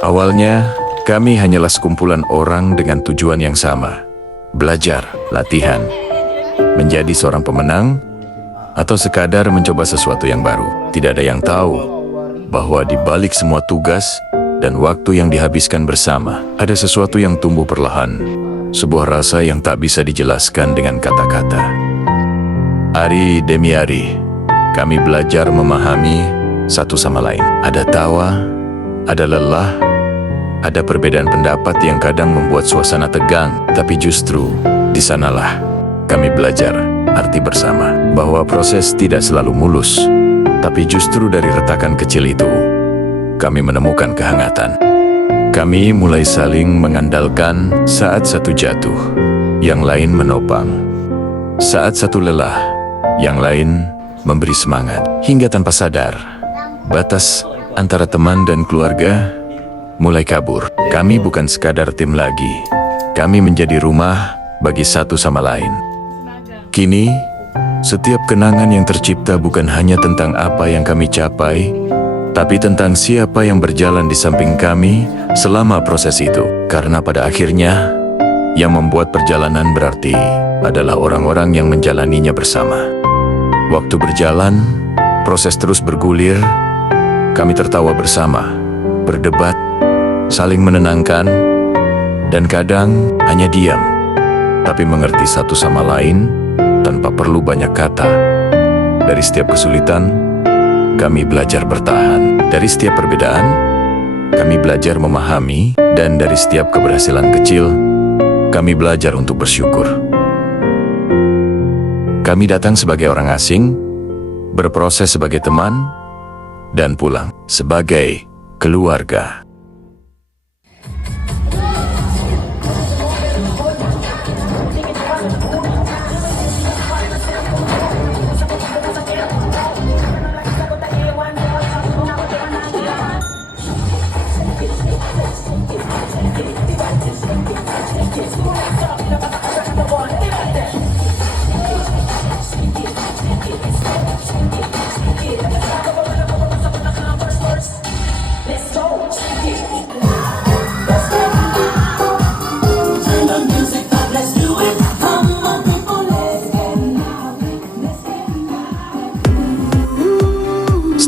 Awalnya, kami hanyalah sekumpulan orang dengan tujuan yang sama. Belajar, latihan, menjadi seorang pemenang, atau sekadar mencoba sesuatu yang baru. Tidak ada yang tahu bahwa di balik semua tugas dan waktu yang dihabiskan bersama, ada sesuatu yang tumbuh perlahan, sebuah rasa yang tak bisa dijelaskan dengan kata-kata. Hari demi hari, kami belajar memahami satu sama lain. Ada tawa, ada lelah, ada perbedaan pendapat yang kadang membuat suasana tegang, tapi justru di sanalah kami belajar arti bersama, bahwa proses tidak selalu mulus, tapi justru dari retakan kecil itu kami menemukan kehangatan. Kami mulai saling mengandalkan saat satu jatuh, yang lain menopang. Saat satu lelah, yang lain memberi semangat. Hingga tanpa sadar, batas antara teman dan keluarga mulai kabur. Kami bukan sekadar tim lagi. Kami menjadi rumah bagi satu sama lain. Kini, setiap kenangan yang tercipta bukan hanya tentang apa yang kami capai, tapi tentang siapa yang berjalan di samping kami selama proses itu. Karena pada akhirnya, yang membuat perjalanan berarti adalah orang-orang yang menjalaninya bersama. Waktu berjalan, proses terus bergulir, kami tertawa bersama, berdebat, saling menenangkan, dan kadang hanya diam, tapi mengerti satu sama lain tanpa perlu banyak kata. Dari setiap kesulitan, kami belajar bertahan. Dari setiap perbedaan, kami belajar memahami. Dan dari setiap keberhasilan kecil, kami belajar untuk bersyukur. Kami datang sebagai orang asing, berproses sebagai teman, dan pulang sebagai keluarga.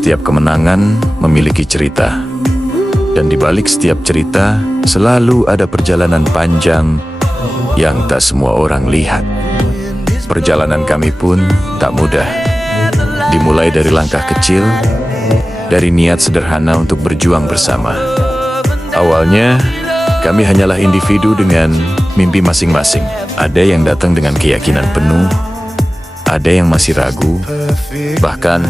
Setiap kemenangan memiliki cerita, dan di balik setiap cerita selalu ada perjalanan panjang yang tak semua orang lihat. Perjalanan kami pun tak mudah. Dimulai dari langkah kecil, dari niat sederhana untuk berjuang bersama. Awalnya, kami hanyalah individu dengan mimpi masing-masing. Ada yang datang dengan keyakinan penuh, ada yang masih ragu, bahkan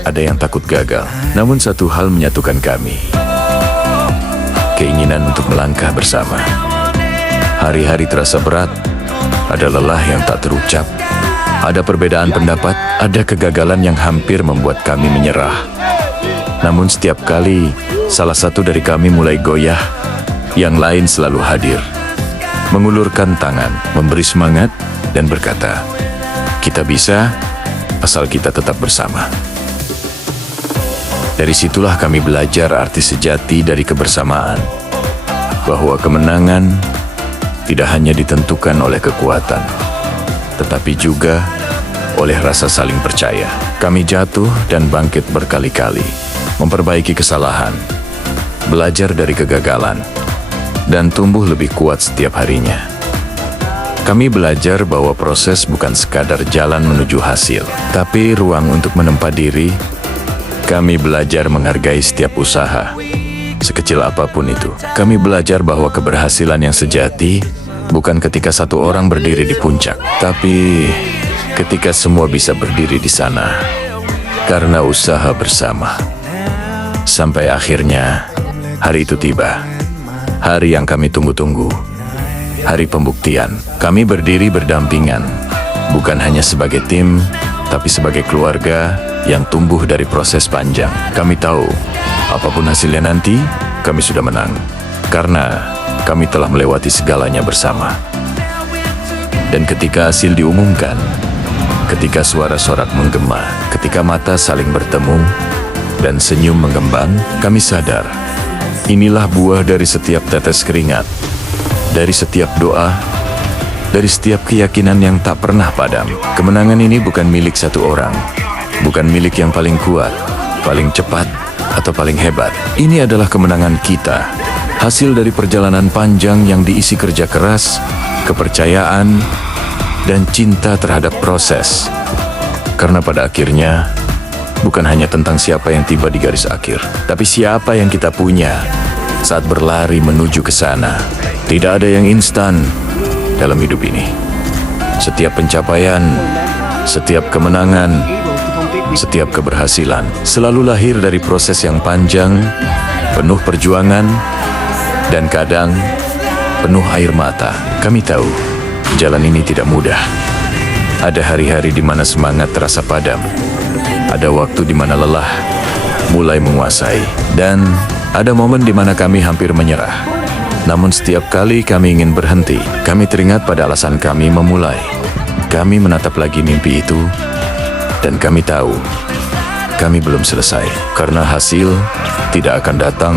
ada yang takut gagal. Namun satu hal menyatukan kami, keinginan untuk melangkah bersama. Hari-hari terasa berat, ada lelah yang tak terucap, ada perbedaan pendapat, ada kegagalan yang hampir membuat kami menyerah. Namun setiap kali salah satu dari kami mulai goyah, yang lain selalu hadir, mengulurkan tangan, memberi semangat, dan berkata, "Kita bisa, asal kita tetap bersama." Dari situlah kami belajar arti sejati dari kebersamaan, bahwa kemenangan tidak hanya ditentukan oleh kekuatan, tetapi juga oleh rasa saling percaya. Kami jatuh dan bangkit berkali-kali, memperbaiki kesalahan, belajar dari kegagalan, dan tumbuh lebih kuat setiap harinya. Kami belajar bahwa proses bukan sekadar jalan menuju hasil, tapi ruang untuk menempa diri. Kami belajar menghargai setiap usaha, sekecil apapun itu. Kami belajar bahwa keberhasilan yang sejati bukan ketika satu orang berdiri di puncak, tapi ketika semua bisa berdiri di sana karena usaha bersama. Sampai akhirnya hari itu tiba, hari yang kami tunggu-tunggu, hari pembuktian. Kami berdiri berdampingan, bukan hanya sebagai tim, tapi sebagai keluarga yang tumbuh dari proses panjang. Kami tahu, apapun hasilnya nanti, kami sudah menang. Karena kami telah melewati segalanya bersama. Dan ketika hasil diumumkan, ketika suara sorak menggema, ketika mata saling bertemu, dan senyum mengembang, kami sadar, Inilah buah dari setiap tetes keringat, dari setiap doa, dari setiap keyakinan yang tak pernah padam. Kemenangan ini bukan milik satu orang, bukan milik yang paling kuat, paling cepat, atau paling hebat. Ini adalah kemenangan kita, hasil dari perjalanan panjang yang diisi kerja keras, kepercayaan, dan cinta terhadap proses. Karena pada akhirnya, bukan hanya tentang siapa yang tiba di garis akhir, tapi siapa yang kita punya saat berlari menuju ke sana. Tidak ada yang instan dalam hidup ini. Setiap pencapaian, setiap kemenangan, setiap keberhasilan selalu lahir dari proses yang panjang, penuh perjuangan, dan kadang penuh air mata. Kami tahu jalan ini tidak mudah. Ada hari-hari di mana semangat terasa padam. Ada waktu di mana lelah mulai menguasai. Dan ada momen di mana kami hampir menyerah. Namun setiap kali kami ingin berhenti, kami teringat pada alasan kami memulai. Kami menatap lagi mimpi itu, dan kami tahu kami belum selesai. Karena hasil tidak akan datang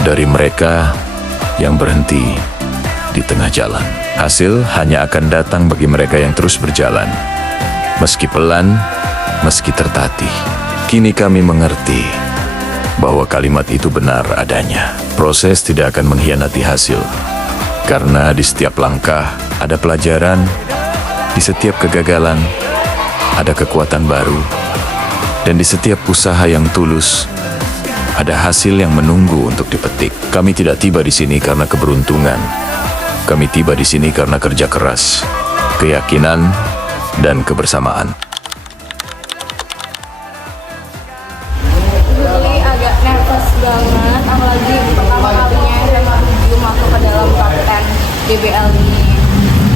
dari mereka yang berhenti di tengah jalan. Hasil hanya akan datang bagi mereka yang terus berjalan. Meski pelan, meski tertatih. Kini kami mengerti bahwa kalimat itu benar adanya. Proses tidak akan mengkhianati hasil. Karena di setiap langkah ada pelajaran, di setiap kegagalan ada kekuatan baru, dan di setiap usaha yang tulus ada hasil yang menunggu untuk dipetik. Kami tidak tiba di sini karena keberuntungan. Kami tiba di sini karena kerja keras, keyakinan, dan kebersamaan. Jadi agak nervous banget, apalagi pertama kalinya SMA 7 masuk ke dalam top 10 DBL ini.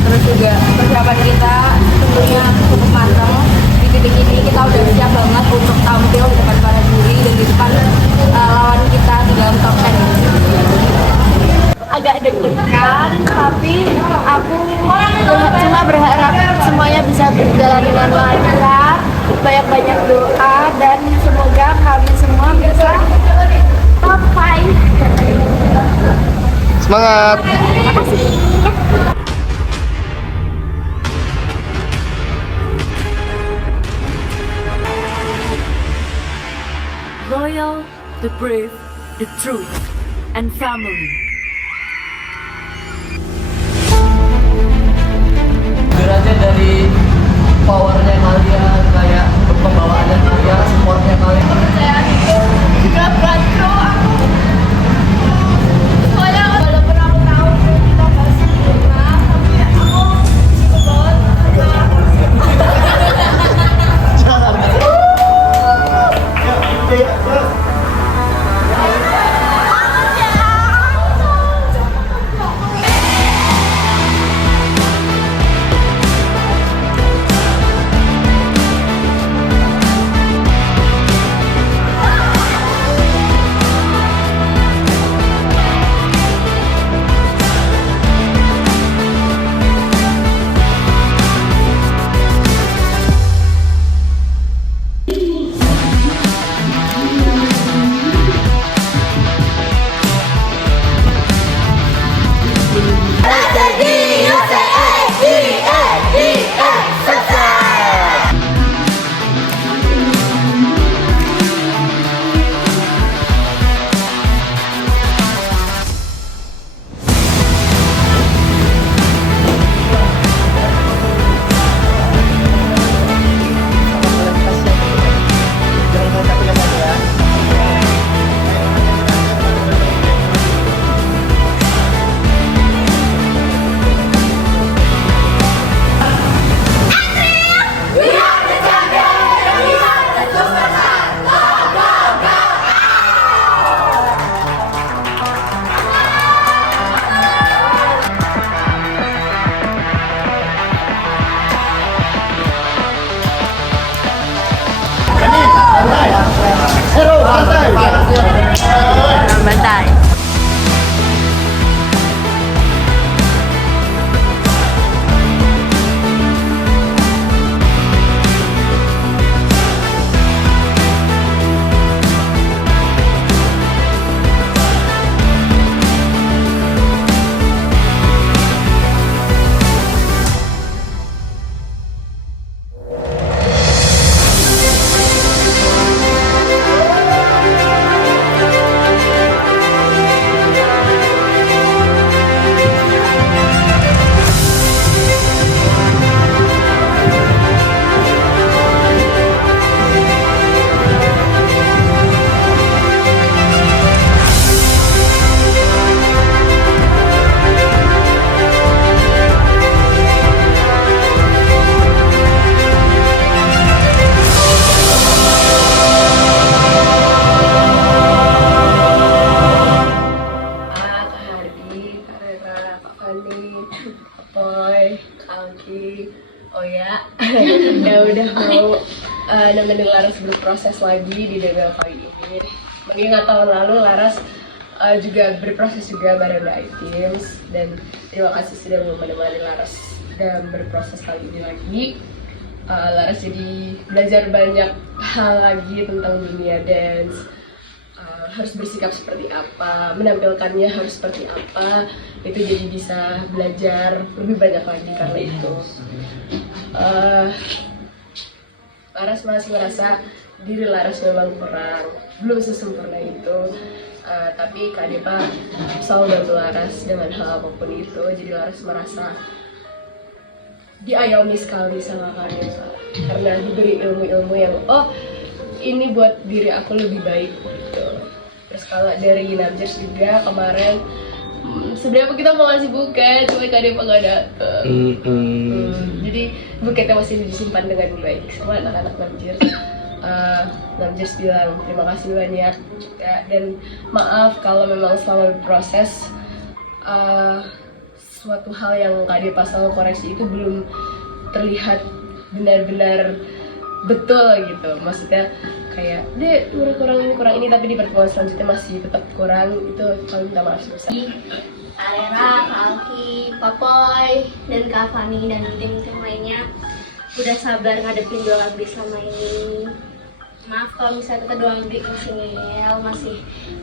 Terus juga persiapan kita tentunya cukup matang. Di titik ini kita udah siap banget untuk tampil di depan para juri dan di depan lawan kita di dalam top 10 ini. Agak deg-degan, tapi aku cuma berharap semuanya bisa berjalan dengan lancar, banyak-banyak doa, dan semoga kami semua bisa top 5. Semangat! Terima kasih. Loyal, the brave, the true, and family. Jujur aja dari powernya kalian, kayak pembawaannya kalian, supportnya kalian. Kepercayaan itu juga berat bro aku. Soalnya walaupun aku tahu kita gak sempurna, tapi aku support Laras berproses lagi di DBL kali ini. Mengingat tahun lalu Laras juga berproses juga bareng The I-Teams, dan terima kasih sudah menemani Laras dalam berproses kali ini lagi. Laras jadi belajar banyak hal lagi tentang dunia dance, harus bersikap seperti apa, menampilkannya harus seperti apa, itu jadi bisa belajar lebih banyak lagi karena itu. Laras masih merasa diri Laras memang kurang, belum sesempurna itu, tapi Kak Depa selalu bantu Laras dengan hal apapun itu, jadi Laras merasa diayomi sekali sama Kak Depa karena diberi ilmu-ilmu yang ini buat diri aku lebih baik gitu. Terus kalau dari Namjers juga kemarin sebenarnya kita mau ngasih buket, cuma Kak Depa nggak datang. Jadi buketnya masih disimpan dengan baik sama anak-anak Namjers. Namjers bilang terima kasih banyak ya, dan maaf kalau memang selama berproses suatu hal yang Kak Depa selalu koreksi itu belum terlihat benar-benar betul gitu. Maksudnya kayak kurang ini, tapi di pertemuan selanjutnya masih tetap kurang, itu kami minta maaf sebesar. Arera, Kak Alki, Papoy, dan Kak Fani dan tim-tim lainnya udah sabar ngadepin doang Bri selama ini. Maaf kalau misalnya kita doang Bri masih ngeyel, masih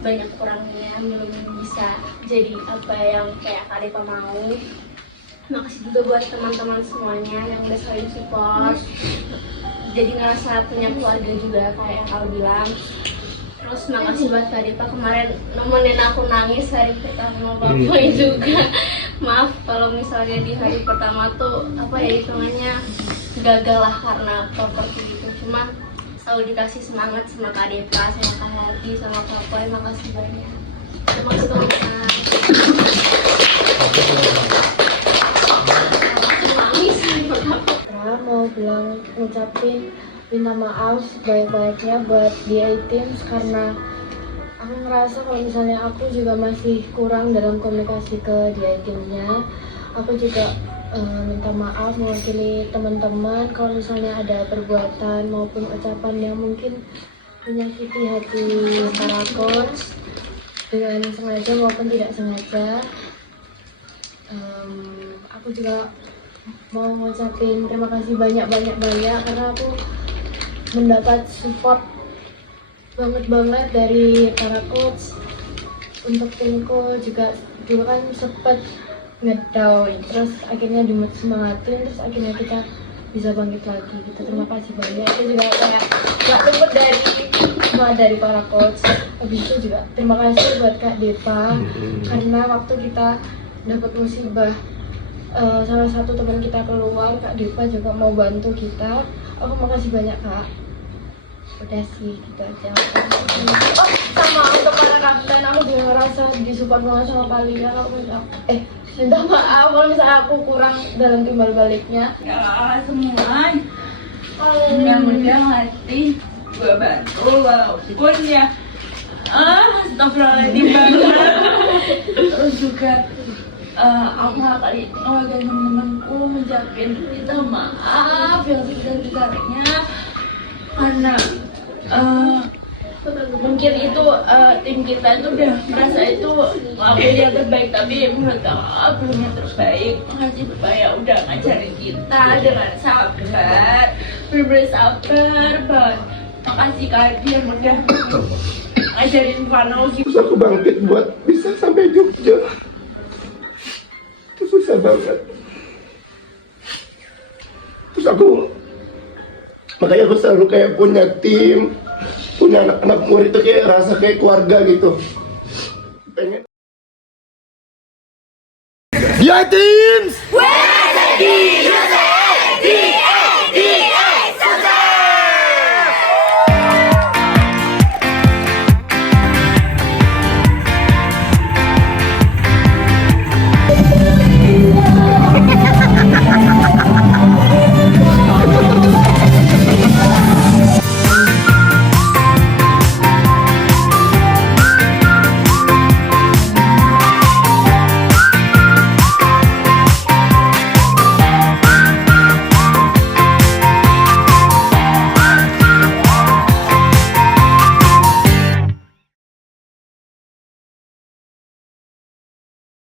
banyak kurangnya, belum bisa jadi apa yang kayak Kak Depa mau. Makasih juga buat teman-teman semuanya yang udah saling support, jadi ngerasa punya keluarga juga kayak yang kau bilang. Terus makasih buat Kak Depa kemarin nemenin aku nangis hari pertama Papoy juga. Maaf kalau misalnya di hari pertama tuh apa ya hitungannya gagal lah karena properti gitu, cuma selalu dikasih semangat sama Kak Depa, sama Kak Hati, sama Kak Papoy. Makasih banyak. Terima kasih teman-teman. Mau bilang ngucapin minta maaf sebaik-baiknya buat The I-Teams karena aku ngerasa kalau misalnya aku juga masih kurang dalam komunikasi ke The I-Teams-nya. Aku juga minta maaf mewakili teman-teman kalau misalnya ada perbuatan maupun ucapan yang mungkin menyakiti hati para coach dengan sengaja maupun tidak sengaja. Aku juga mau ngucapin terima kasih banyak karena aku mendapat support banget dari para coach. Untuk timku juga dulu kan sempet ngedown, terus akhirnya semangatin, terus akhirnya kita bisa bangkit lagi gitu. Terima kasih banyak. Itu juga kayak gak luput dari para coach. Habis itu juga terima kasih buat Kak Depa karena waktu kita dapat musibah salah satu teman kita keluar, Kak Depa juga mau bantu kita. Aku makasih banyak Kak. Udah sih gitu aja. Sama untuk para kapten, aku juga ngerasa disupport banget sama kalian. Aku minta maaf kalau misalnya aku kurang dalam timbal baliknya. Ya semua mudah-mudahan hati gue bantu walaupun ya astagfirullahaladzim banget. Terus juga aku kali keluarga teman-temanku mengucapin minta maaf yang sebesar-besarnya karena mungkin itu tim kita itu udah merasa itu ngelakuin yang terbaik, tapi menurut aku belum yang terbaik. Makasih supaya udah ngajarin kita dengan sabar, sabar banget. Makasih Kak yang udah ngajarin Vano gitu. Terus aku bangkit buat bisa sampai Jogja. Itu susah banget. Terus makanya aku selalu kayak punya tim, punya anak-anak murid itu kayak rasa kayak keluarga gitu. Pengen. Ya Teams!